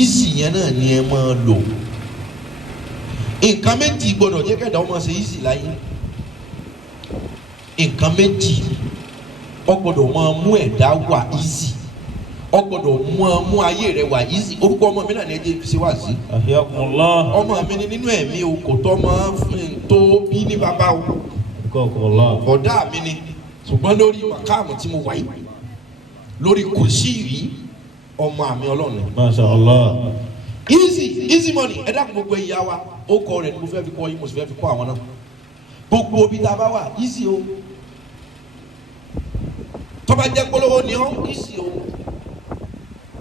easy yẹn náà ni ẹ máa lò. Nǹkan méjì gbọdọ̀ jẹ́ kẹ́dà ọmọ ṣe easy láyé. Nǹkan méjì ó gbọdọ̀ máa mú ẹ̀dá wà easy. Ó gbọdọ̀ mú ayé rẹ̀ wà easy. Orúkọ ọmọ mi náà ní ẹjẹ́ fi ṣe wá sí. Ọmọ mi ni nínú ẹ̀mí o kò tọ́ máa tó bí ní bàbá o. Ọ̀dà mi ni ṣùgbọ́n lórí màkàmù tí mo wáyé lórí kùsì yìí ọmọ àmì Ọlọ́run. Masha Allah. Easy money ẹ dákun gbogbo ìyá wa ó kọ rẹ̀ ní mo fẹ́ fi kọ́ yín mo sì fẹ́ fi kọ́ àwọn náà gbogbo ibi tá a bá wà easy o tó bá jẹ́ polówó ni ọ́ easy o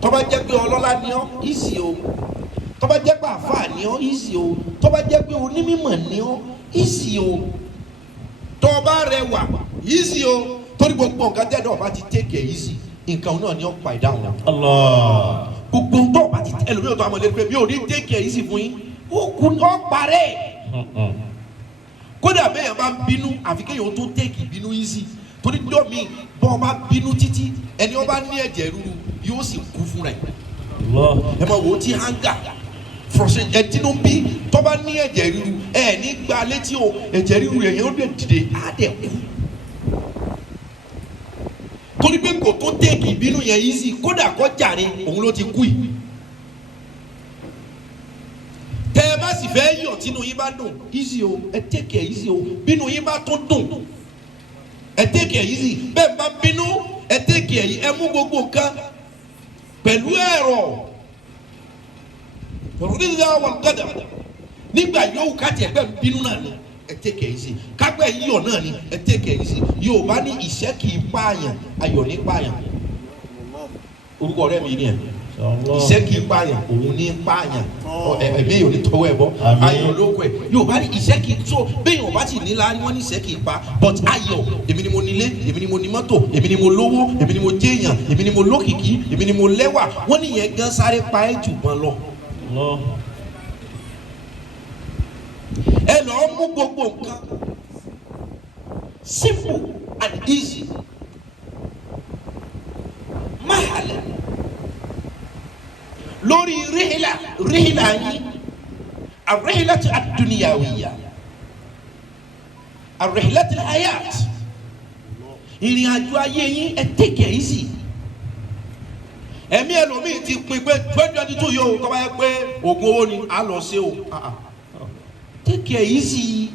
tó bá jẹ́ pé ọlọ́lá ni ọ́ easy o tó bá jẹ́ pé àfáà ni ọ́ easy o tó bá jẹ́ pé onímọ̀ ni ọ́ easy o tó bá rẹwà easy o torí gbogbo nǹkan tẹ́ dọ̀ bá ti take it easy nǹkan náà ni ọ́ pa ìdáhùn. Allah. Gbogbo tó bá ti ẹlòmíràn tó àmọ́ lé pé mi ò ní take it easy fún yín ó kún ọ́ parẹ́. Kódà bẹ́ẹ̀ bá bínú àfi kéèyàn tó take ìbínú easy torí dọ́ mi bọ́ ọ bá bínú títí ẹni ọ bá ní ẹ̀jẹ̀ ríru yóò sì kú fún rẹ̀. Ẹ máa wò ó ti hanga fọ̀ṣẹ̀ ẹ̀dínú bí tó bá ní ẹ̀jẹ̀ ríru ẹ̀ ní gba létí o ẹ̀jẹ̀ ríru rẹ̀ yẹn ó dẹ̀ dìde á dẹ̀ kú. Torí pé kò tó take ìbínú yẹn easy kódà kọ́ jàre òun ló ti kú yìí. Tẹ́ ẹ bá sì fẹ́ yọ̀ tínú yín bá dùn easy o ẹ take it easy o bínú yín bá tún dùn ẹ take it easy bẹ́ẹ̀ bá bínú ẹ take it ẹ mú gbogbo nǹkan pẹ̀lú ẹ̀rọ rírà wà gàdà nígbà yóò ká tiẹ̀ bẹ́ẹ̀ bínú náà ni ẹ take it easy kápẹ́ yíyọ̀ náà ni ẹ take it easy Yorùbá ní ìṣẹ́ kì í pààyàn ayọ̀ ní pààyàn orúkọ rẹ̀ mi ni ẹ̀ ìṣẹ́ kì í pààyàn òun ní pààyàn ẹ̀mí yóò ní tọwọ́ ẹ̀ bọ́ ayọ̀ lóko ẹ̀ Yorùbá ní ìṣẹ́ kì í so bẹ́ẹ̀ Yorùbá sì nílá wọ́n ní ìṣẹ́ kì í pa but ayọ̀ èmi ni mo nílé èmi ni mo ní mọ́tò èmi ni mo lówó èmi ni mo jẹ́yàn èmi ni mo lókìkí èmi ni mo lẹ́wà wọ́n ní ìyẹn gan sáré pa ẹ́ jù mọ́ lọ. Ẹ lọ́ọ́ mú gbogbo nǹkan simple and easy mahala lórí rihila yín arihilatu ad-dunyawiya arihilatu al-hayat ìrìn àjò ayé yín ẹ take it easy. Ẹ̀mí ẹlòmíì ti pin pé 2022 yóò tó bá yẹ pé oògùn owó ni a lọ sí o take it easy.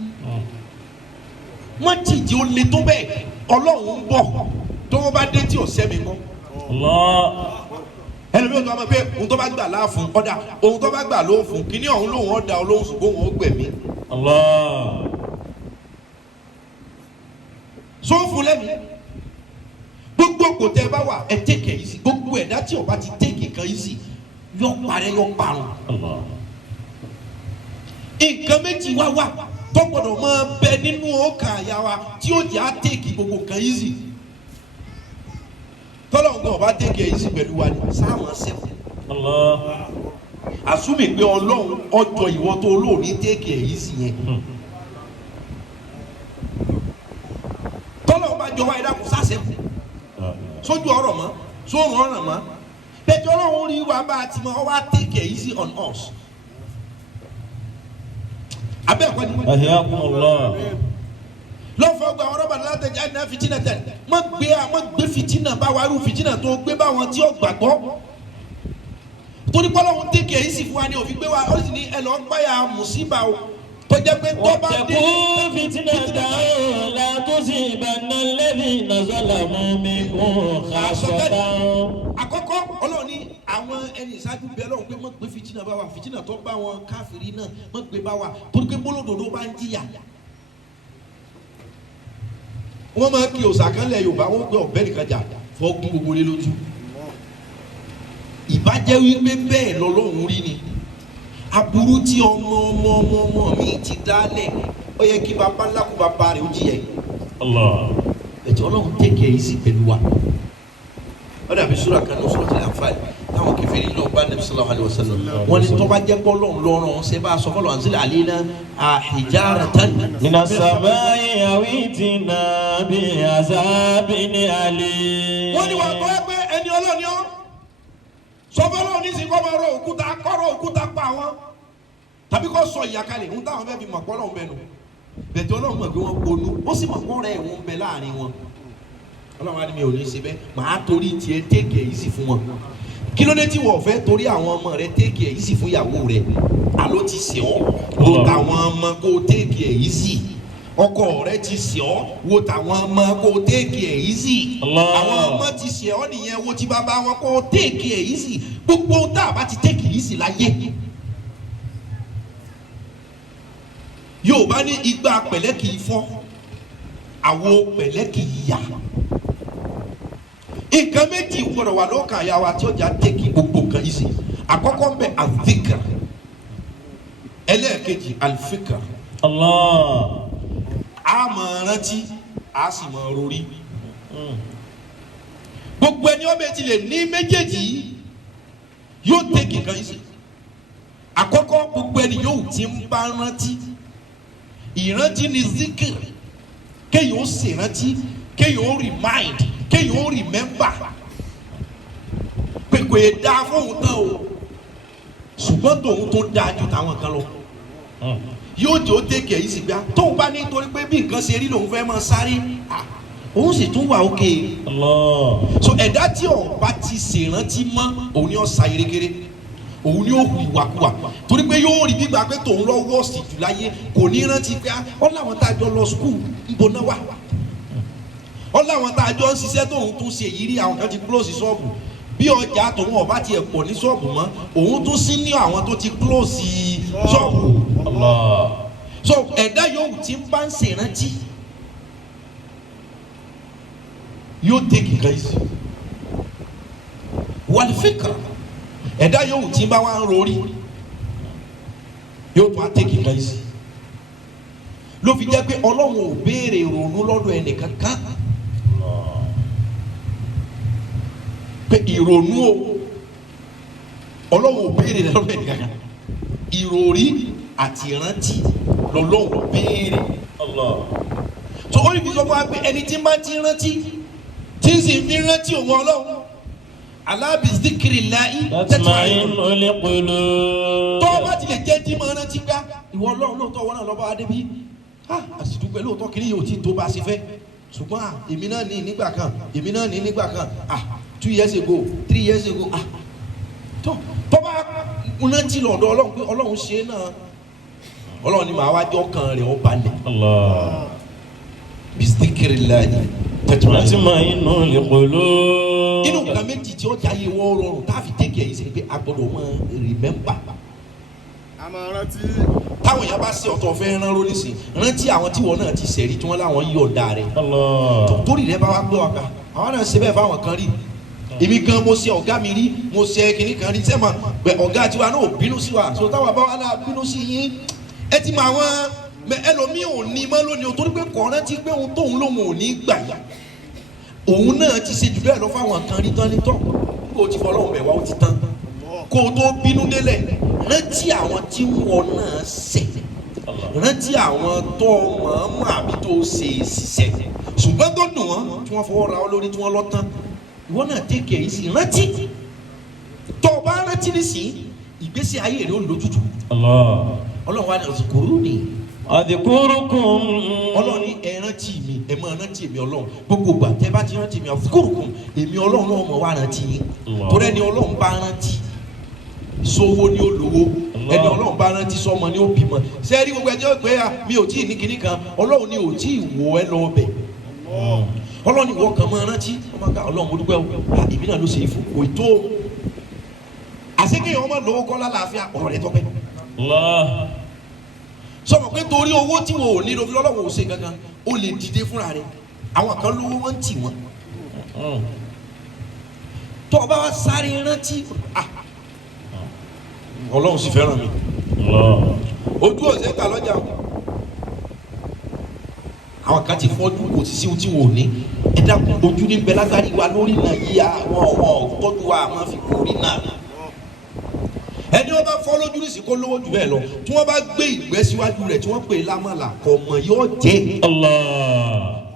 Wọ́n ti di olè tó bẹ́ẹ̀ Ọlọ́run ń bọ̀ tó wọ́n bá dé tí ò sẹ́mi mọ́. Ẹlòmíràn tó bá pé ohun tó bá gbà láàfún ọ̀dà ohun tó bá gbà ló fún kíní ọ̀hún lòun ọ̀dà olóhùn ṣùgbọ́n òun ó gbẹ̀mí. So fún lẹ́mi gbogbo kò tẹ́ ẹ bá wà ẹ take it easy gbogbo ẹ̀dá tí ó bá ti take kan easy yọ parẹ́ yọ parun. Nǹkan méjì wá wà tó gbọdọ̀ máa bẹ nínú ọkàn àyà wa tí ó jẹ́ á take gbogbo kan easy. Tọ́lọ̀ nǹkan ọba take easy pẹ̀lú wa ni sáwọn sẹ́fù. Àsúmì pé Ọlọ́run ọjọ́ ìwọ tó olóòní take easy yẹn. Tọ́lọ̀ ọba jọ wá ẹ̀dá kò sásẹ̀kù. Sójú ọ̀rọ̀ mọ́ sóòrùn ọ̀ràn mọ́ bẹ́ẹ̀ tí Ọlọ́run rí wa bá a ti mọ ọ wá take easy on us. Abẹ́ ẹ̀kọ́ ni. Lọ́fọ̀ gba ọ̀rọ̀ bàtà láti ẹ̀jẹ̀ àdínà fìtínà tẹ̀. Má gbé fìtínà bá wa irú fìtínà tó gbé bá wọn tí ó gbàgbọ́. Torí Ọlọ́run take it easy fún wa ni òfin gbé wa ó sì ní ẹ lọ páyà mùsíbà o. Tó jẹ́ pé tó bá dé. Wọ́n fìtínà dáhùn látúnṣe ìbànú lẹ́bí nàzọ́làmù mi kún àṣọ̀tà. Àkọ́kọ́ Ọlọ́run ní àwọn ẹni ìṣáájú bẹ́ẹ̀ lọ́wọ́ pé má gbé fìtínà bá wa fìtínà tó bá wọn káfíìrì náà má gbé bá wa torí pé bólódòdó bá ń jìyà. Wọ́n máa kí òsàkánlẹ̀ Yorùbá wọ́n gbé ọ̀bẹ nìkan jà fọ́ọ̀kún gbogbo lé lójú. Ìbájẹ́ wípé bẹ́ẹ̀ lọ́lọ́run rí ni aburú tí ọmọ mi ti dálẹ̀ ó yẹ kí baba ńlá kó baba rẹ̀ ó jìyà yìí. Ẹ̀jẹ̀ Ọlọ́run take it easy pẹ̀lú wa. Ó dàbí súrà kan ní Suratul Anfal táwọn kèfèrí lọ bá Nabi sallallahu alaihi wasallam wọ́n ní tó bá jẹ́ pé Ọlọ́run lọ́rùn ṣe bá a sọ fọlọ́ anzil alaina hijaratan minas samai awitina bi azabin alim. Wọ́n ní wọ́n gbọ́ pé ẹni Ọlọ́run ni ọ́ sọ fọlọ́ ní sí kọ́ máa rọ òkúta wọn tàbí kó sọ ìyàkalẹ̀ ń táwọn fẹ́ fi mọ̀ pọ́ lọ́hùn bẹ́ẹ̀ nù bẹ̀tẹ̀ ọlọ́run mọ̀ pé wọ́n ponú ó sì mọ̀ pọ́ rẹ̀ ń bẹ láàrin wọn ọlọ́run á ní mi ò ní ṣe bẹ́ẹ̀ màá torí tiẹ̀ tẹ́kẹ̀ yìí sì fún wọn kí ló dé tí wọ́n fẹ́ torí àwọn ọmọ rẹ tẹ́kẹ̀ yìí sì fún ìyàwó rẹ àló ti ṣe ọ́ wo tàwọn ọmọ kó tẹ́kẹ̀ yìí sì ọkọ rẹ ti ṣe ọ́ wo tàwọn ọmọ kó tẹ́kẹ̀ yìí sì àwọn ọmọ ti ṣe ọ́ nìyẹn wo ti bàbá wọn kó tẹ́kẹ̀ yìí sì gbogbo tá a bá ti tẹ́kẹ̀ yìí sì láyé yóò bá ní igba pẹ̀lẹ́ kì í fọ́ àwo pẹ̀lẹ́ kì í yá nǹkan méjì gbọ́dọ̀ wà lọ́kàn àyà wa tí ọjà tẹ́kì gbogbo nǹkan yìí sí àkọ́kọ́ ń bẹ àfikà ẹlẹ́ẹ̀kejì àlùfíkà a máa rántí a sì máa rorí gbogbo ẹni ọbẹ̀ ti lè ní méjèèjì yóò tẹ́kì nǹkan yìí sí àkọ́kọ́ gbogbo ẹni yóò ti ń bá rántí ìrántí ni zikir kéèyàn ó ṣèrántí kéèyàn ó remind kéèyàn ó remember pèpè dá fóun tán o ṣùgbọ́n tòun tó dáa ju táwọn kan lọ yóò jẹ́ ó tẹ̀kẹ̀ yìí sì gbá tóun bá ní torí pé bí nǹkan ṣe rí lòun fẹ́ máa sáré òun sì tún wà òkè so ẹ̀dá tí ọ̀n bá ti ṣèrántí mọ́ òun ni ó sa irekere òun ni ó hu ìwàkuwà torí pé yóò rí gbígbà pé tòun lọ wọ́ọ̀sì jù láyé kò ní rántí pé ọ́ làwọn tá a jọ lọ skul ń bo náà wà ọ́ làwọn tá a jọ ń ṣiṣẹ́ tóun tún ṣe yìí rí àwọn kan ti close ṣọ́ọ̀bù bí ọjà tòun ọba tiẹ̀ pọ̀ ní ṣọ́ọ̀bù mọ́ òun tún sí ní àwọn tó ti close ṣọ́ọ̀bù so ẹ̀dá yòówù tí ń bá ń ṣèrántí yóò tẹ́kì kan yìí wàlífíkà ẹ̀dá yòówù tí ń bá wà ń rorí yóò tún á tẹ́kì kan yìí ló fi jẹ́ pé ọlọ́run ò béèrè ìrònú lọ́dọ̀ ẹnìkan kan pé ìrònú o ọlọ́run ò béèrè lọ́dọ̀ ẹnìkan kan ìròrí àti ìrántí lọ́lọ́run béèrè tó ó ní fi sọ fún wa pé ẹni tí ń bá ti rántí tí ń sì fi rántí òun ọlọ́run alábi zikirillahi tatma'innul qulub tó o bá ti lè jẹ́ tí máa rántí gbá ìwọ ọlọ́run lóòótọ́ wọn náà lọ́ba adébí àsìdúpẹ́ lóòótọ́ kiri yóò ti tó bá a ṣe fẹ́ ṣùgbọ́n èmi náà ní nígbà kan èmi náà ní nígbà kan 2 years ago 3 years ago tó bá rántí lọ́dọ̀ ọlọ́run pé ọlọ́run ṣe é náà ọlọ́run ni màá wá jẹ́ ọkàn rẹ̀ ó balẹ̀ bi zikirillahi tatma'innul qulub inú nǹkan méjì tí ó jáyé wọ́n rọrùn tá a fi tẹ́kẹ̀ yìí sí pé a gbọ́dọ̀ mọ rìmẹ́mbà táwọn èèyàn bá ṣe ọ̀tọ̀ fẹ́ rán lórí sí rántí àwọn tí wọn náà ti ṣẹ̀rí tí wọ́n láwọn yí ọ̀dà rẹ̀ torí rẹ̀ bá wá gbé wa ká àwọn náà ṣe bẹ́ẹ̀ fáwọn kan rí èmi gan mo ṣe ọ̀gá mi rí mo ṣe kinní kan rí sẹ́mọ̀ pé ọ̀gá tiwa náà ò bínú sí wa so táwa bá wà náà bínú sí yín ẹ ti mọ àwọn ẹlòmíì ò ní mọ́ lónìí o torí pé kọ́ rántí pé òun tóun lòun ò ní gbà yá òun náà ti ṣe jù bẹ́ẹ̀ lọ fáwọn kan rí tán ní tán kó o ti fọlọ́run bẹ̀ wá ó ti tán kó o tó bínú délẹ̀ rántí àwọn tí wọn náà ṣẹ̀ rántí àwọn tó mọ̀ọ́mọ̀ àbí tó ṣe ṣiṣẹ́ ṣùgbọ́n tó dùn wọ́n tí wọ́n fọwọ́ ra ọ lórí tí wọ́n lọ tán ìwọ náà tẹ́kẹ̀ yìí sí rántí tó o bá rántí nísìnyí ìgbésí ayé rẹ ó lójútùú ọlọ́run wa ní ọ̀sùnkúrú ni adhkurukum ọlọ́run ní ẹ rántí mi ẹ máa rántí mi ọlọ́run gbogbo gbà tẹ́ bá ti rántí mi adhkurukum èmi ọlọ́run náà mọ̀ wá rántí yín torí ẹni ọlọ́run bá rántí sówó ni ó lówó ẹni ọlọ́run bá rántí sọmọ ni ó bímọ sẹ́ẹ̀rí gbogbo ẹjọ́ pé mi ò tí ì ní kinní kan ọlọ́run ni ò tí ì wọ ẹ lọ bẹ̀ ọlọ́run ni wọ́n kàn máa rántí ọmọ ká ọlọ́run mo dúpẹ́ o ìbí náà ló ṣe é fún kò tó àṣekéyàn ọmọ lówó kọ́ lálàáfíà ọ̀rọ̀ rẹ̀ tọ́pẹ́ sọmọ pé torí owó tí wọn ò ní lóbi lọ́lọ́wọ́ ò ṣe gangan ó lè dìde fúnra rẹ̀ àwọn kan lówó wọn tì wọn tó o bá wá sáré rántí ọlọ́run sì fẹ́ràn mi ojú ọ̀sẹ̀ ta lọ́jà àwọn kan ti fọ́jú kò sí sí ohun tí wọn ò ní ẹ dákun ojú ní bẹ lágbárí wa lórí náà yí àwọn tọ́jú wa máa fi kórì náà ẹni wọn bá fọ́ lójú nísìnyí kó lówó jù bẹ́ẹ̀ lọ tí wọ́n bá gbé ìgbẹ́ síwájú rẹ̀ tí wọ́n pè é lámàlà ọmọ yóò jẹ́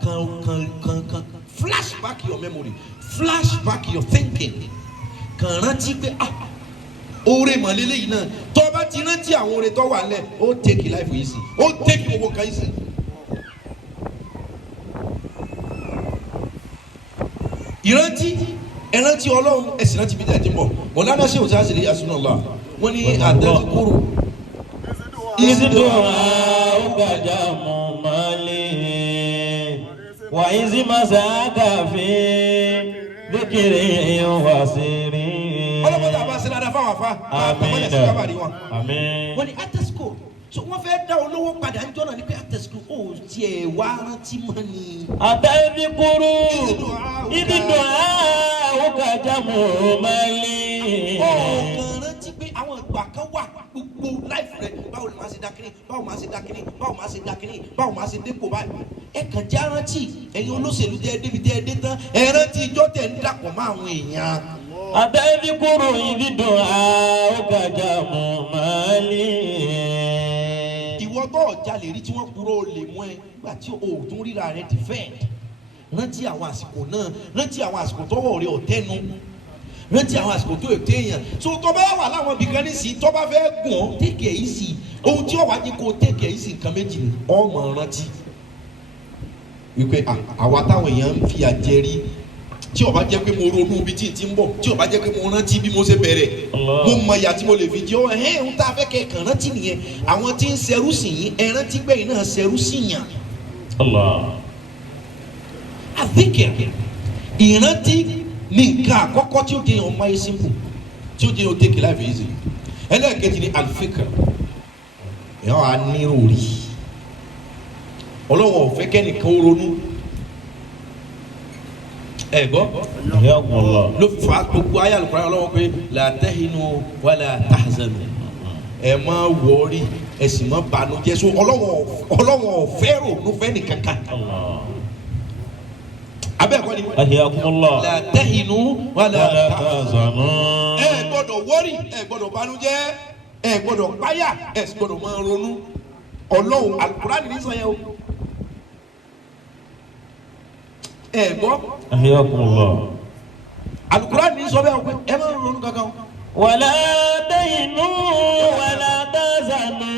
kan flash back your memory flash back your thinking kàn rántí pé oore mọ̀lélẹ́ yìí náà tó o bá bá ti rántí àwọn oore tó wà lẹ̀ ó take life yìí sí ó take gbogbo kan yìí sí. ìrántí ẹrántí Ọlọ́run ẹ̀sìn rántí bí tẹ̀tí mọ̀ wọn lánàá ṣe òṣà sílẹ̀ asúnàlá wọn ní àtẹ́kùrù. ìsìndùn àwòkàjà mọ̀ mọ́lẹ̀ wà ìsì màsàkà fi bíkìrì wà sí rí. ọlọ́mọdé àbá ṣe dáadáa fáwọn afá àtàwọn ẹ̀sìn kábàárì wọn. wọ́n ní àtẹ́síkò so wọ́n fẹ́ dá olówó padà ń jọ́nà ní pé àtẹ́síkò ó tiẹ̀ wá rántí mọ́ ni. àtẹ́bíkúrú ìdìdò àwòkàjà mọ̀ mọ́lẹ̀. ọ̀kan rántí pé àwọn ìgbà kan wà gbogbo láìfù rẹ̀ báwo ni màá ṣe dákínní báwo màá ṣe dákínní báwo màá ṣe dákínní báwo màá ṣe dépò báyìí. ẹ kàn já rántí ẹ̀yin olóṣèlú tẹ́ ẹ débi tẹ́ ẹ dé tán ẹ rántí ijọ́ tẹ̀ ń dàpọ̀ mọ́ àwọn èèyàn. àtẹ́bíkúrú ìdìdò àwòkàjà mọ̀ mọ́lẹ̀. ìwọ tó ọjà lè rí tí wọ́n kúrò lè mú ẹ nígbà tí o tún ríra rẹ defend rántí àwọn àsìkò náà rántí àwọn àsìkò tọ́wọ́ rẹ ọ̀tẹ́nu rántí àwọn àsìkò tó ètò èèyàn so tó bá wà láwọn ibìkan nísìnyí tó bá fẹ́ gùn ọ́ take it easy ohun tí ó wá ní kó take it easy nǹkan méjì ni ọmọ rántí wípé àwa táwọn èèyàn ń fi àjẹrí tí ó bá jẹ́ pé mo ronú ibi tí n ti ń bọ̀ tí ó bá jẹ́ pé mo rántí bí mo ṣe bẹ̀rẹ̀ mo mọ ìyà tí mo lè fi jẹ́ ọ́ ń tá a fẹ́ kẹ́ kàn rántí nìyẹn àwọn tí ń ṣerú sí yín ẹ rántí gbẹ̀yìn náà ṣerú sí yàn. àdìkẹ́ ìrántí ní nǹkan àkọ́kọ́ tí ó jẹ́ ọmọ ayé simple tí ó jẹ́ ó take life easy ẹlẹ́ẹ̀kejì ní alifika ẹ̀ wá nírò rí ọlọ́wọ́ ọ̀fẹ́ kẹ́nìkan ó ronú ẹ gbọ́ ló fa gbogbo ayé alukura ọlọ́wọ́ pé la tahinu wala tahzanu ẹ má wọrí ẹ sì má bànújẹ́ so ọlọ́wọ́ ọ̀fẹ́ ronú fẹ́ nìkankan abẹ́ ẹ̀kọ́ ni la tahinu wala tahzanu ẹ gbọ́dọ̀ wọrí ẹ gbọ́dọ̀ bànújẹ́ ẹ gbọ́dọ̀ páyà ẹ sì gbọ́dọ̀ máa ronú ọlọ́wọ́ alukura nìyí sọ yẹn o. ẹ gbọ́. alukura ni sọ bẹ́ẹ̀ o pé ẹ máa ń ronú kankan. wàlá dayinu wàlá tazanu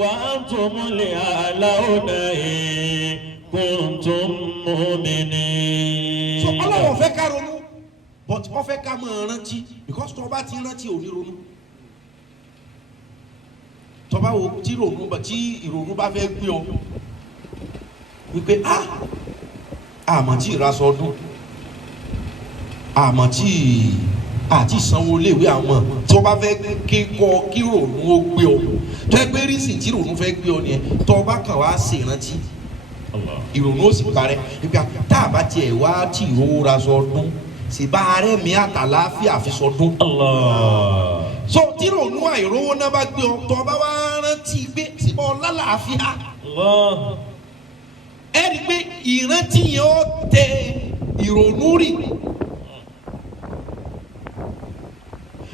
wa antumul a'launa in kuntum mu'minin. so ọlọ́wọ́ fẹ́ ká ronú but wọ́n fẹ́ ká máa rántí because tó o bá ti rántí ò ní ronú. tó bá wo tí ìrònú bá fẹ́ gbé ọ wípé àmọ́ tí ìraṣọ ọdún àmọ́ tí àti ìsanwó léèwé àwọn tí wọ́n bá fẹ́ kíkọ́ kí rònú ó gbé ọ tó ẹ pé rísìn tí rònú fẹ́ gbé ọ nìyẹn tó bá kàn wá ṣèrántí ìrònú ó sì parẹ́ nígbà tá a bá tiẹ̀ wá tí ìrówó raṣọ ọdún sì bá arẹ́ mi àtàláfíà fi sọdún. so tí rònú àìrówó náà bá gbé ọ tó bá wá rántí pé síbọ̀ lálàáfíà. ẹ rí i pé ìrántí yẹn ó tẹ ìrònú rì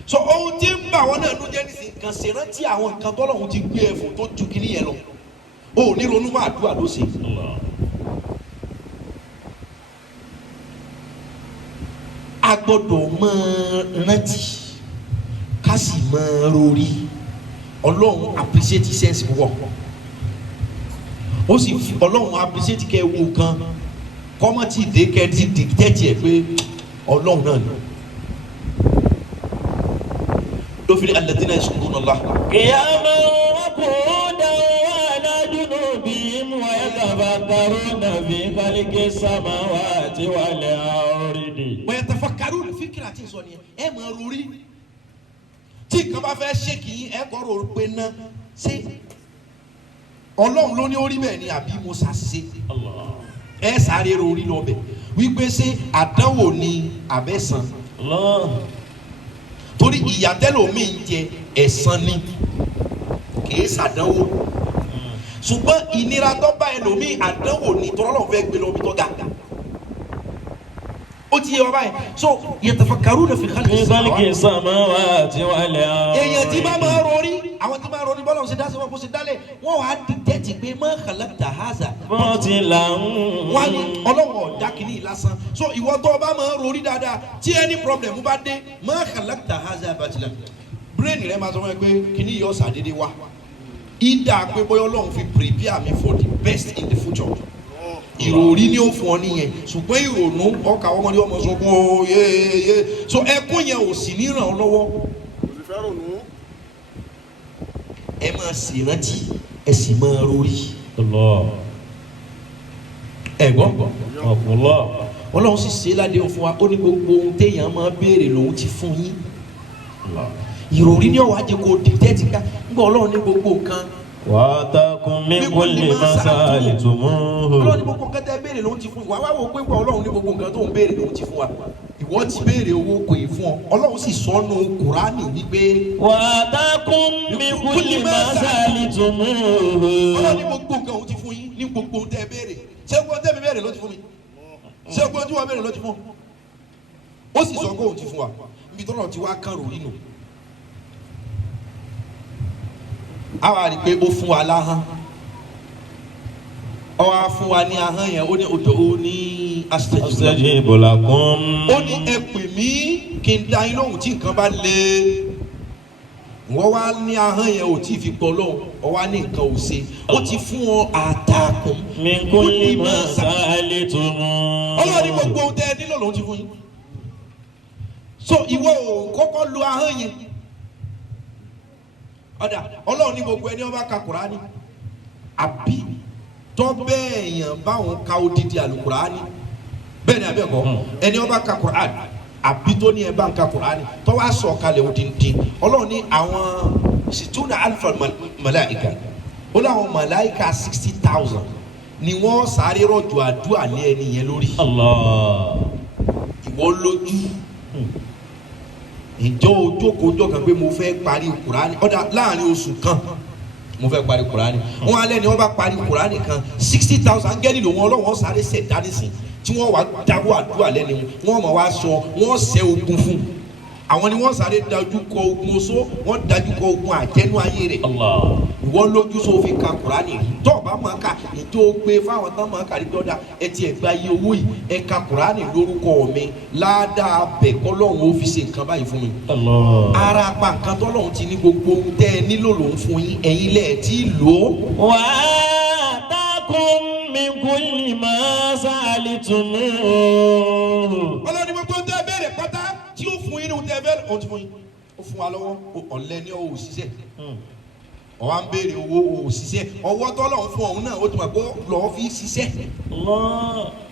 so ohun tí ń bà wọn náà ló jẹ́ nísìnyí kan ṣe rántí àwọn nǹkan tọ́lọ́hun ti gbé ẹ fún tó ju kiri yẹn lọ o ò ní ronú máa dúà ló ṣe. a gbọ́dọ̀ máa rántí ká sì máa rori ọlọ́run appreciate sense púpọ̀ ó sì fi ọlọ́run appreciate kẹ́ wo kan kọ́mọ́tì dé kẹ́tì dìtẹ́tì ẹ̀ pé ọlọ́run náà ni ló fi ní alladhina yashkuruna Allah. qiyaman wa qu'udan wa ala junubihim wa yatafakkaruna fi khalqis samawati wal ardi. wa yatafakkaruna fíkìrà tí ń sọ nìyẹn ẹ máa rori tí nǹkan bá fẹ́ ṣe kì í ẹ kọ́ ro pé ná ṣé ọlọ́run ló ní orí bẹ́ẹ̀ ni àbí mo ṣàṣìṣe ẹ sáré rori lọ́bẹ̀ wípé ṣé àdánwò ni àbẹ̀sán torí ìyàtẹ́lómi ń jẹ ẹ̀san ni kìí ṣàdánwò ṣùgbọ́n ìnira tó bá ẹlòmíì àdánwò ni tọ́lọ́run fẹ́ gbé lọ bí tó ga ó ti yé wa báyìí so yatafakkaruna fi khalqis samawati wal ardi. èèyàn tí bá máa rori àwọn tí máa rori bọ́lá ṣe dá sí wọn kó ṣe dálẹ̀ wọ́n wàá dìtẹ́tì pé ma khalaqta hadha batilan. wọ́n á ní ọlọ́wọ́ ọ̀dà kìíní lásán so ìwọ tó o bá máa rori dáadáa tí ẹni problem bá dé ma khalaqta hadha batilan brain rẹ máa sọ fún ẹ pé kíní yóò ṣàdédé wá ìdá pé bóyá Ọlọ́run fi prepare me for the best in the future ìròrí ni ó fún ọ nìyẹn ṣùgbọ́n ìrònú ọkà ọmọdé ọmọ sọkún ó yéyé so ẹkún yẹn ò sì ní ràn ọ́ lọ́wọ́ ẹ máa sì rántí ẹ sì máa rori ẹ gbọ́ Ọlọ́run sì ṣe ládé fún wa ó ní gbogbo ohun téèyàn máa béèrè lòun ti fún yín ìròrí ni ọ̀wá jẹ́ kó dìtẹ́tì ká nígbà Ọlọ́run ní gbogbo nǹkan. wàtàkùn mi kò lè má sáàlì tó mú. Ọlọ́run ní gbogbo nǹkan tẹ́ béèrè lòun ti fún wa wá wò pé Ọlọ́run ní gbogbo nǹkan tó ń béèrè lòun ti fún wa ìwọ ti béèrè owó kò ì fún ọ Ọlọ́run sì sọnù Kùránì wípé. wàtàkùn mi kò lè má sáàlì tó mú. Ọlọ́run ní gbogbo nǹkan òun ti fún yín ní gbogbo tẹ́ béèrè ṣé gbogbo tẹ́ mi béèrè ló ti fún mi ṣé gbogbo tí wọ́n béèrè ló ti fún ó sì sọ pé òun ti fún wa ibi tọ́lọ̀ ti wá kàn ròyìn nù. àwa rí i pé ó fún wa láhán ó wá fún wa ní ahán yẹn ó ní odò ó ní astajib lakum. ó ní ẹ pè mí kí n dá yín lóhùn tí nǹkan bá le wọ́n wá ní ahán yẹn ò tí ì fi gbọ́ lóhùn ó wá ní nǹkan ò ṣe ó ti fún ọ àtàkùn min kulli ma sa'altum. Ọlọ́run ní gbogbo ohun tẹ́ ẹ nílò lòun ti fún yín so ìwọ ò kọ́kọ́ lo ahán yẹn ọ̀dà Ọlọ́run ní gbogbo ẹni ó bá ka Kùránì àbí tọ́ bẹ́ẹ̀ yàn báwọn ka odidi àlùkùránì bẹ́ẹ̀ ni àbẹ́ kọ́ ẹni ó bá ka Kùránì àbí tó ní ẹ bá ń ka Kùránì tọ́ wá sọ̀ kalẹ̀ odindi Ọlọ́run ní àwọn situna alfa malaika ó láwọn malaika 60,000 ni wọ́n sáré rọ̀jò àdúrà ní ẹni yẹn lórí. Allah. ìwọ lójú ìjọ ojókòójọ kan pé mo fẹ́ parí Kùránì ọ̀dà láàrin oṣù kan mo fẹ́ parí Kùránì wọn alẹ́ ni wọ́n bá parí Kùránì kan 60,000 gẹ́lì lòun Ọlọ́wọ́n sáré ṣẹ̀dá nísìn tí wọ́n wá dáwọ́ àdúrà lẹ́nu wọn mọ̀ wá sọ wọ́n ṣẹ́ ogun fún àwọn ni wọ́n sáré dájú kọ ogun oṣó wọ́n dájú kọ ogun àjẹnú ayé rẹ̀ ìwọ lójú so fi ka Kùránì tó o bá máa ka ètò gbé fáwọn tán máa kàrí dọ́dà ẹ ti ẹ̀ gba iye owó yìí ẹ ka Kùránì lórúkọ mi ládàá bẹ̀ kọ́lọ́hún ó fi ṣe nǹkan báyìí fún mi. ara pa nǹkan tọ́lọ́hún ti ní gbogbo ohun tẹ́ ẹ nílò lòún fún yín ẹ̀yin lẹ̀ tí ì lò ó. wa'atakum min kulli ma sa'altum. Ọlọ́run ní gbogbo ohun tẹ́ ẹ bẹ̀rẹ̀ pátá tí ó fún yín ní ohun tẹ́ ẹ bẹ̀rẹ̀ ó ti fún yín ó fún wa lọ́wọ́ ọ̀lẹ́ ní ọ̀hún òṣìṣẹ́ ọwọ́ à ń béèrè owó òṣìṣẹ́ ọwọ́ tọ́lọ́run fún ọ̀hún náà ó ti mọ̀ pé lọ́ọ́ fi ṣiṣẹ́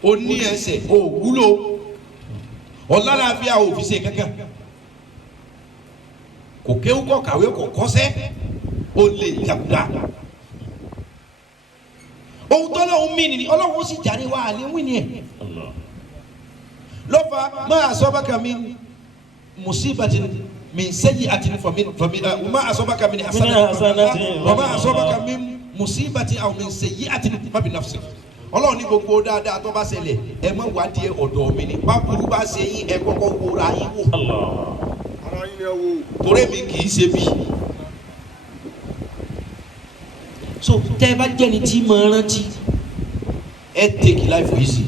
ó ní ẹsẹ̀ ó wúlò ọ̀làlàáfíà ò fi ṣe kankan kò kéwú kọ́ kàwé kò kọ́ṣẹ́ ó lè jàgbá ohun tọ́lọ́run mí nìyí Ọlọ́run ó sì jáde wá àlẹ́ wí ni ẹ̀ lọ́fà máa asabaka min musibatin min sayyi'atin وما أصابك من حسنة وما أصابك من مصيبة أو من سيئة فبنفسك Ọlọ́run ní gbogbo dáadáa tó bá ṣẹlẹ̀ ẹ má wádìí ọ̀dọ̀ mi ni báburú bá ṣe yín ẹ kọ́kọ́ wòra yín wò torí mi kì í ṣe bí. so tẹ́ ẹ bá jẹ́ni tí mo rántí ẹ take life easy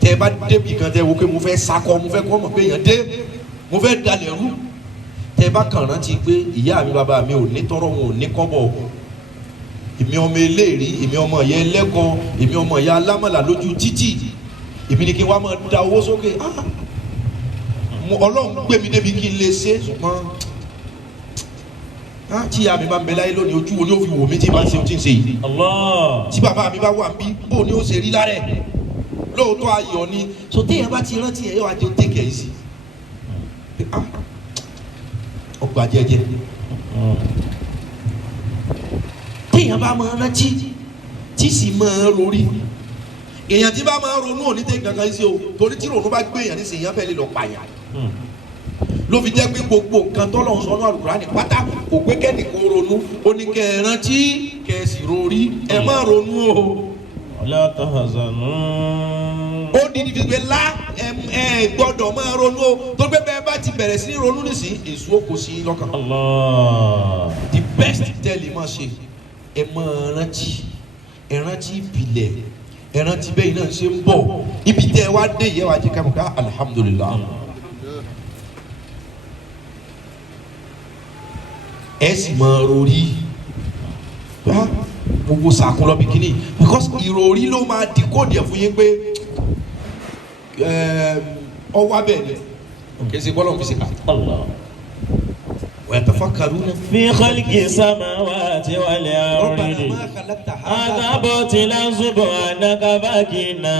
tẹ́ ẹ bá débi kan tẹ́ ẹ wo pé mo fẹ́ sakọ mo fẹ́ kọ́ mọ̀ pé èèyàn dé mo fẹ́ dalẹ̀ rú tẹ bá kàn rántí pé ìyá mi bàbá mi ò ní tọrọ wọn ò ní kọ́bọ̀ èmi ọmọ eléèrí èmi ọmọ ìyá ẹlẹ́kọ̀ọ́ èmi ọmọ ìyá alámàlà lójú títì èmi ni kí n wá máa da owó sókè Ọlọ́run gbé mi débi kí n lè ṣe ṣùgbọ́n tí ìyá mi bá ń bẹ láyé lónìí ojú wo ni ó fi wò mí tí n bá ń ṣe ohun tí ń ṣe yìí tí bàbá mi bá wà ń bí bó ni ó ṣe rí lára ẹ̀ lóòótọ́ ayọ̀ ni so téèyàn bá ti rántí ẹ̀ yóò wá jẹ́ ó tẹ̀kẹ̀ yìí sí ọgbà jẹjẹ téèyàn bá máa rántí tí sì máa rori èèyàn tí bá máa ronú òní tẹ gangan sí o torí tí ronú bá gbé èèyàn ní sèèyàn fẹ́ lè lọ pààyàn ló fi jẹ́ pé gbogbo nǹkan tọ́lọ́run sọ ní Al-Qur'ani pátá kò pé kẹ́nìkan ronú ó ní kẹ́ ẹ rántí kẹ́ ẹ sì rori ẹ má ronú o. la tahzanu. ó di ní fífi la ẹ gbọ́dọ̀ máa ronú o tó gbé bẹ́ẹ̀ bá ti bẹ̀rẹ̀ sí ní ronú nísìnyí èso kò sí lọ́kàn. Allah. the best tẹ́lẹ̀ máa ṣe ẹ máa rántí ìbílẹ̀ ẹ rántí bẹ́ẹ̀ náà ṣe ń bọ̀ ibi tẹ́ ẹ wá dé yẹ wá jẹ́ ká mọ̀ ká alhamdulillah. ẹ sì máa rori gbogbo sàkún lọ bí kíní because ìròrí ló máa decode ẹ̀ fún yín pé ọwọ́ abẹ́ ni kèsì bọ́lọ̀ fi ṣe ká. ويتفكرون في خلق السماوات والأرض هذا باطلا سبحانك فقنا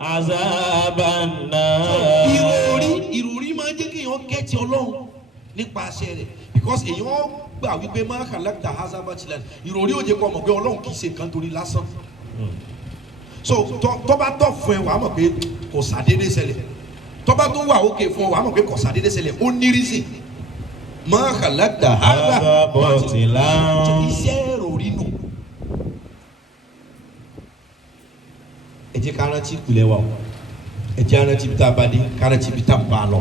عذاب النار. ìròrí máa ń jẹ́ kí èèyàn kẹ́tì ọlọ́run nípa àṣẹ rẹ̀ because èèyàn gbà wípé máa kàlákìtà hazabatilan ìròrí òye kọ́ mọ̀ pé ọlọ́run kì í ṣe nǹkan torí lásán so tọ́ba tọ́ fún ẹ wàá mọ̀ pé kò sàdédé ṣẹlẹ̀ tọ́ba tó wà òkè fún ọ wàá mọ̀ pé kò sàdédé ṣẹlẹ̀ ó ní rísì máa kàlákìtà hazabatilan iṣẹ́ ìròrí nù. ẹ jẹ́ ká rántí ìpìlẹ̀ wa o ẹ jẹ́ rántí bí tá a bá dé ká rántí bí tá a bá lọ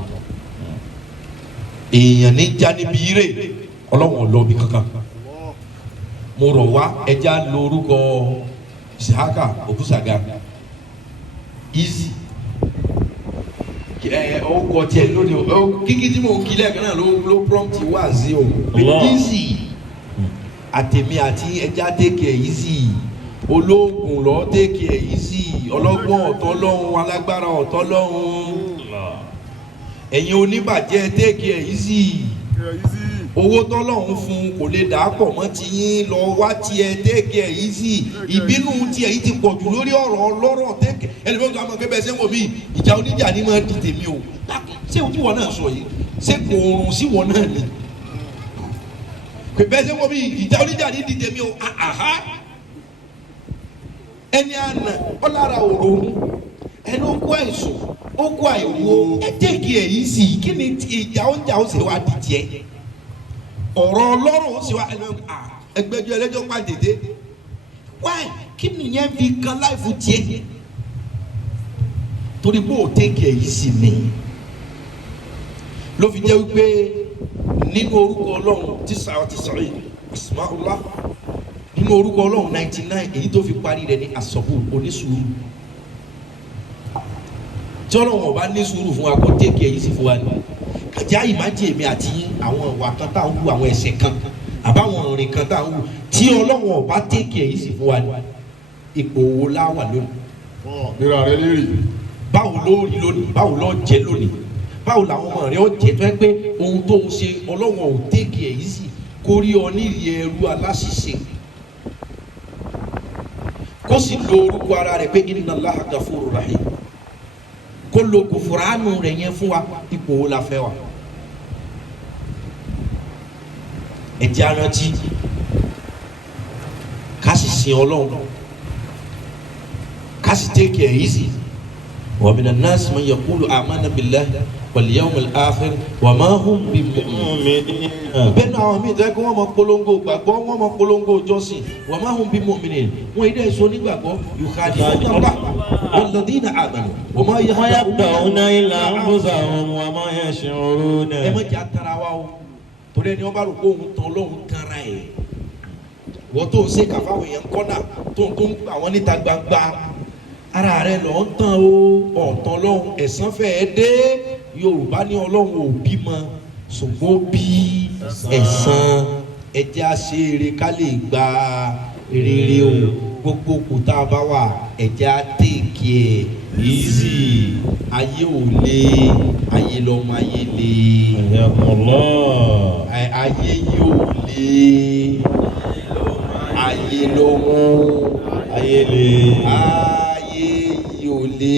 èèyàn ní já níbi ire ọlọ́wọ́n lọ bí kankan mo rọ̀ wá ẹja lórúkọ Isahaka Obusaga easy ọkọ tiẹ̀ lónìí kíkí tí mo kí lẹ́ẹ̀kan náà ló prompt wá sí o easy àtẹ̀mí àti ẹja take it easy ológun lọ take it easy ọlọ́gbọ́n ọ̀tọ̀ lọ́hùn alágbára ọ̀tọ̀ lọ́hùn ẹ̀yin oníbàjẹ́ take it easy owó tọ́lọ́hún fún kò lè dà á pọ̀ mọ́ ti yín lọ wá tiẹ̀ take it easy ìbínú tiẹ̀ yìí ti pọ̀ jù lórí ọ̀rọ̀ ọlọ́rọ̀ take ẹlẹ́fẹ́ tó a mọ̀ pé bẹ́ẹ̀ sẹ́wọ̀n mi ìjà oníjà ni máa di tèmi o ṣé o tí wọ́n náà sọ yìí ṣé kò rùn sí wọ́n náà ni pé bẹ́ẹ̀ sẹ́wọ̀n mi ìjà oníjà ni di tèmi o ẹni àná ọlára òròhún ẹni ó kó àìsùn ó kó àìwo ẹ take it easy kí ni ìjà oúnjẹ ó sì wá di tiẹ̀ ọ̀rọ̀ ọlọ́run ó sì wá ẹgbẹ́jọ́ ẹlẹ́jọ́ pàdédé wáì kí nìyẹn fi kan láìfù tiẹ̀ torí pé ò take it easy ni ló fi jẹ́ wípé nínú orúkọ ọlọ́run tí sàrọ̀ yìí Asmaullah nínú orúkọ ọlọ́run 99 èyí tó fi parí rẹ̀ ní asọ̀bù onísùúrù tí ọlọ́run ọba ní sùúrù fún wa kó take it easy fún wa ni kàjá ìmájì èmi àti àwọn ìwà kan tá à ń wù àwọn ẹ̀ṣẹ̀ kan àbáwọn ìrìn kan tá à ń wù tí ọlọ́run ọba take it easy fún wa ni ipò owó láwà lónìí. nira rẹ lérí. báwo ló rí lónìí báwo ló jẹ lónìí báwo làwọn ọmọ rẹ ó jẹ tó ẹ pé ohun tó ń ṣe ọlọ́run ò take it easy kó rí ọ nílì ẹrú aláṣìṣe kó sì lo orúkọ ara rẹ pé inna Allaha Ghafurur Rahim kó lo gùfúránù rẹ̀ yẹn fún wa ipò wo la fẹ́ wa ẹ jẹ́ arántí ká sì sin ọlọ́run ká sì take it easy wa minan nas man yaqulu amanna billahi wal yawmil akhir wa ma hum bimu'minin bẹ́ẹ̀ náà àwọn míì tẹ́ kí wọ́n mọ polongo gbàgbọ́ wọ́n mọ polongo jọ́sìn wa ma hum bimu'minin wọ́n ilé ẹ̀sọ́ nígbàgbọ́ yukhadi'una Allah والذين آمنوا وما يخدعون إلا أنفسهم وما يشعرون. ẹ má jà tara wa o torí ẹni wọ́n bá rò pé òun tán lóhun tanra ẹ̀ wọ́n tó ń ṣe kàfáwọn èèyàn kọ́nà tó ń àwọn níta gbangba ara rẹ̀ lọ́ ń tàn o ọ̀tàn lọ́hùn ẹ̀san fẹ́ẹ́ dé Yorùbá ní Ọlọ́run ò bímọ ṣùgbọ́n bí ẹ̀san ẹ̀jẹ̀ àṣeyẹrẹ ká lè gba rere o gbogbo kò tá a bá wà ẹ̀jẹ̀ á tèkì ẹ̀ easy ayé ò lé ayé lọ́mọ ayé lé ayé yóò lé ayé lọ́mọ ayé lé ayé yóò lé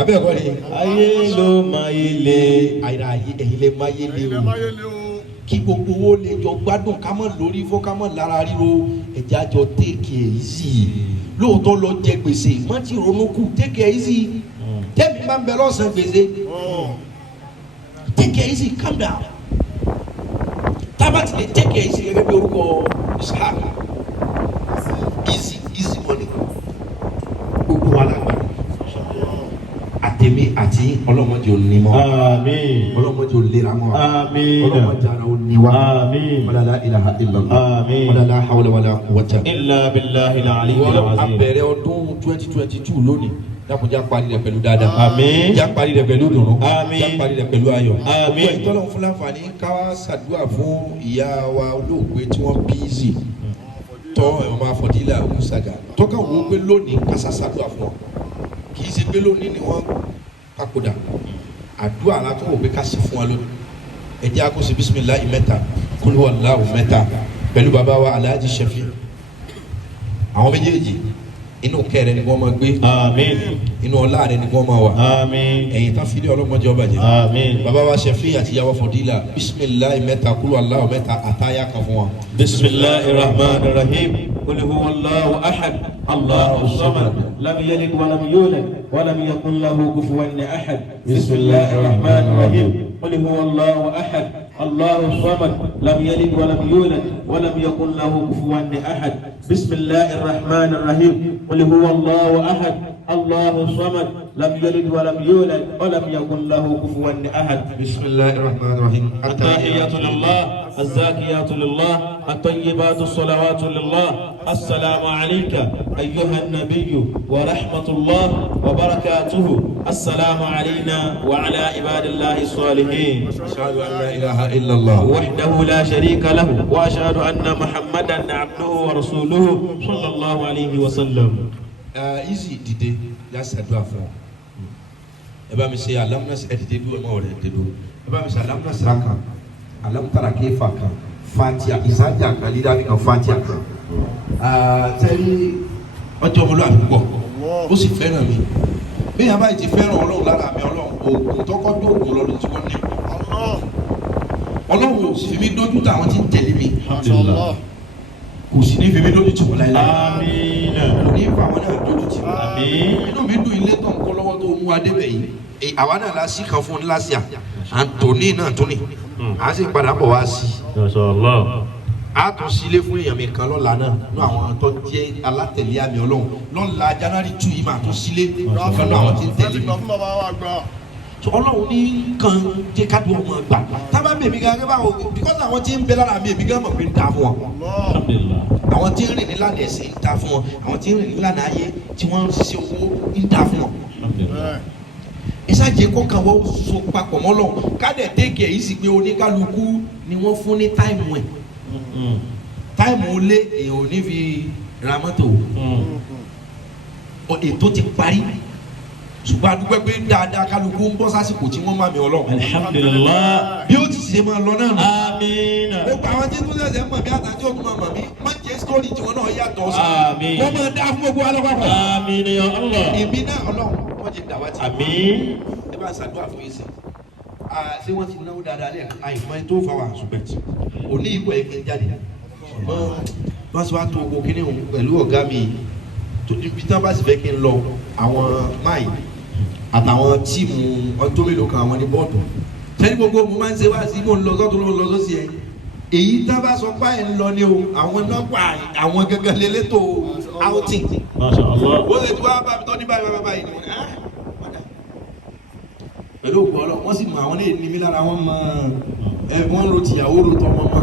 abẹ́ẹ̀kọ́ ni ayé ló máa yé lé ayé ẹ̀yin lè máa yé lé o kí gbogbo owó lè jọ gbádùn ká mọ̀ lórí fún ká mọ̀ lára ríro ẹ̀jẹ̀ àjọ take it easy lóòótọ́ lọ jẹ gbèsè má ti ronú kù take it easy tẹ́mi máa ń bẹ lọ́sàn-án gbèsè take it easy calm down tábàtì lè take it easy gẹ́gẹ́ bí orúkọ Isahaka easy money gbogbo wa lágbára àtẹ̀mí àti ọlọ́mọdé onímọ̀ àmín ọlọ́mọdé olera mọ́ àmín ọlọ́mọdé ara oníwà àmín wala la ilaha illallah àmín wala la hawla wala quwwata illa billahi al-aliyyil azim. abẹ̀rẹ̀ ọdún 2022 lónìí dákunjá parí rẹ̀ pẹ̀lú dáadáa. Àmín. Já parí rẹ̀ pẹ̀lú dùnú. Àmín. Já parí rẹ̀ pẹ̀lú ayọ̀. Àmín. Gbogbo ìtọ́lọ̀ fún láǹfààní ká ṣàdúrà fún ìyá wa olóògbé tí wọ́n bíìsì tọ́ ẹ̀wọ̀n máa fọ̀dílà òkúsàgà tọ́ka wo pé lónìí kásá ṣàdúrà fún ọ kì í ṣe pé lónìí ni wọ́n papòdà àdúrà látọ̀ wò pé ká ṣe fún wa lónìí ẹ jẹ́ àkóso bisimilahi mẹ́ta kúlú wàlláhu mẹ́ta pẹ̀lú bàbá wa Alhaji Shafi àwọn méjèèjì inú kẹrẹ ni wọ́n máa gbé Àmín. inú ọlá rẹ ni wọ́n máa wà Àmín. ẹ̀yin tán fídíò ọlọ́mọdé ọba jẹ Àmín. bàbá wa Shafi àti ìyàwó fọdílà bisimilahi mẹ́ta kúlú wàlláhu mẹ́ta àtàyà kan fún wa. بسم الله الرحمن الرحيم قل هو الله أحد الله الصمد لم يلد ولم يولد ولم يكن له كفوا أحد بسم الله الرحمن الرحيم قل هو الله أحد الله الصمد لم يلد ولم يولد ولم يكن له كفوا أحد بسم الله الرحمن الرحيم قل هو الله أحد الله الصمد لم يلد ولم يولد ولم يكن له كفوا أحد بسم الله الرحمن الرحيم التحيات لله الزاكيات لله الطيبات الصلوات لله السلام عليك أيها النبي ورحمة الله وبركاته السلام علينا وعلى عباد الله الصالحين أشهد أن لا إله إلا الله وحده لا شريك له وأشهد أن محمدا عبده ورسوله صلى الله عليه وسلم easy dìde yà sàdúrà fún ọ ẹ bá mi ṣe alamnas ẹ dìde bí ọmọ rẹ dìde ẹ bá mi ṣe alamnas raka alamtara kéfà kan fatia ìsájà kan lídàbí kan fatia kan tẹ́lẹ̀ ọjọ́ ọmọlúwàbí pọ̀ ó sì fẹ́ràn mi bí yàrá yìí ti fẹ́ràn ọlọ́run lára mi ọlọ́run oògùn tọ́kọ́ tó oògùn lọ́dún tí wọ́n ní ọlọ́run ò sì fi mí dójú tà àwọn tí ń tẹ̀lé mi kò sì ní fi mí dójú tì wọ́n láyé آمين kò ní fa àwọn náà dójú tì wọ́n. آمين inú mi dùn ilé tó ń kọ́ lọ́wọ́ tó mú wa débẹ̀ yìí àwa náà la sí kan fún un lásìá Anthony náà tó ní à ń sì padà bọ̀ wá sí i ما شاء الله a tún sílé fún èèyàn mi kan lọ́la náà ní àwọn tó jẹ́ alátẹ̀lé àmì ọlọ́run lọ́la January 2 yìí máa tún sílé kan náà àwọn tí ń tẹ̀lé mi so ọlọ́run ní kan jẹ́ kádùn ọmọ gbà tábà bèbí gẹ́gẹ́ báwo because àwọn tí ń bẹ lára mi èmi gẹ́gẹ́ mọ̀ pé ń da fún wọn الحمد لله àwọn tí ń rìn nílànà ẹ̀sìn ń da fún wọn àwọn tí ń rìn nílànà ayé tí wọ́n ń ṣiṣẹ́ owó ń da fún wọn الحمد لله ìsàjẹ́ kọ́kàn wọ́n so papọ̀ mọ́ lọ́wọ́ kádẹ̀ tẹ́kẹ̀ yìí sì pé oníkálukú ni wọ́n fún ní táìmù ẹ̀ táìmù lé èèyàn ò ní fi ra mọ́tò ètò ti parí ṣùgbọ́n àdúgbò pé dáadáa kálukú ń bọ́ sásìkò tí wọ́n máa mi ọlọ́run الحمد لله bí ó ti ṣe máa lọ náà nù. آمين gbogbo àwọn tí tó ṣẹ̀ṣẹ̀ mọ̀ bí àtàjọ́ òkú máa mọ̀ mí má jẹ́ sítórì tí wọ́n náà yàtọ̀ sí Àmín. wọ́n máa dá fún gbogbo alápapọ̀. آمين يا الله èmi náà ọlọ́run wọ́n ti dàwátì. آمين ẹ bá ṣàdúrà fún yín sí ṣé wọ́n ti náwó dáadáa lẹ́ẹ̀kan àìmọ́ ẹ tó fà wà ṣùgbẹ́tì òní ìbò ẹ̀kẹ́ jáde wọ́n sì wá tó owó kíní òun pẹ̀lú ọ̀gá mi tó ibi tí wọ́n bá sì fẹ́ kí n lọ àwọn máì àtàwọn tíìmù ọjọ́ mélòó kan àwọn ní bọ́ọ̀dù sẹ́ni gbogbo mo máa ń ṣe wá sí mo ń lọ sọ́tún mo ń lọ sọ́sì ẹ̀ èyí tá a bá sọ pé ẹ̀ ń lọ ni o àwọn nọ́mbà àwọn gẹ́gẹ́ lélẹ́tò outing ما شاء الله ó lè tí wọ́n bá mi tọ́ ní báyìí báyìí ni pẹ̀lú òkú ọlọ́ wọ́n sì mọ àwọn ní mi lára wọn mọ ẹ wọ́n ro tìyàwó ro tọmọ mọ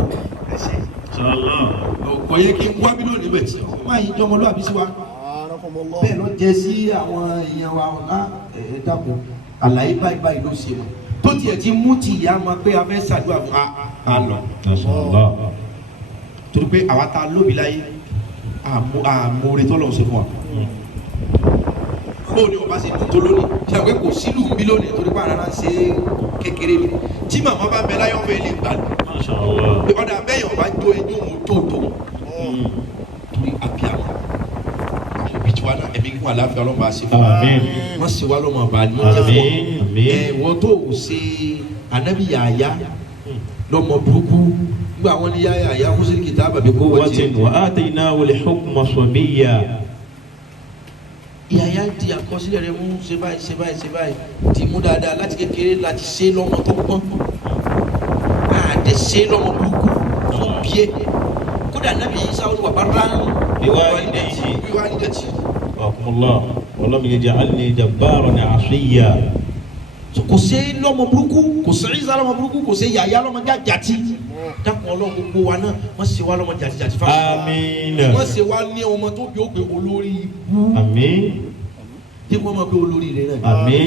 ẹsẹ̀ ما شاء الله ọkọ̀ yẹ kí n wá bí lónìí bẹ̀ tí máa yí jọmọlúwàbí sí wa bẹ́ẹ̀ ló jẹ́ sí àwọn èèyàn wa ọ̀la dàpọ̀ àlàyé báyìí báyìí ló ṣe wọn tó tiẹ̀ ti mú ti ìyá máa pé a fẹ́ ṣàdúrà fún a lọ ما شاء الله torí pé àwa ta lóbi láyé àmórí tó lọ ṣe fún wa bó ni o bá ṣe dùn tó lónìí ṣe àwọn kò sílùú bí lónìí torí pé àrà ṣe kékeré ni tí màmá bá bẹ láyọ̀ fẹ́ lè gbà ما شاء الله ọ̀dà bẹ́yàn bá tó ẹjọ́ òun tó torí àbíàmọ́ òbí tiwa náà ẹ̀mí kún àláfíà ọlọ́mọ àṣẹ fún wa آمين wọ́n sì wá lọ́mọ àbá ní jẹ́ fún آمين آمين wọ́n tó o ṣe ànábì Yahya lọ́mọ burúkú nígbà wọn ní Yahya kó sí kìtà bàbí kó wọ́n ti وآتيناه الحكم صبيا Yahya di àkọsílẹ̀ rẹ̀ mú ṣe báyìí ti mú dáadáa láti kékeré láti ṣe lọ́mọ tó pọ́n àdé ṣe lọ́mọ burúkú fún bíẹ́ kódà nábì Isa wà bá rán wíwá nídẹ̀tì. رحمه الله ولم يجعلني جبارا عصيا kò sí lọ́mọ burúkú kò sí Isa lọ́mọ burúkú kò sí Yahya lọ́mọ jàjàtì dákun Ọlọ́run gbogbo wa náà wọ́n ṣe wá lọ́mọ jàjàtì fáwọn آمين wọ́n ṣe wá ní ọmọ tó bí ó pé olórí ibú آمين jẹ́ kó máa pé olórí rẹ náà. Àmín.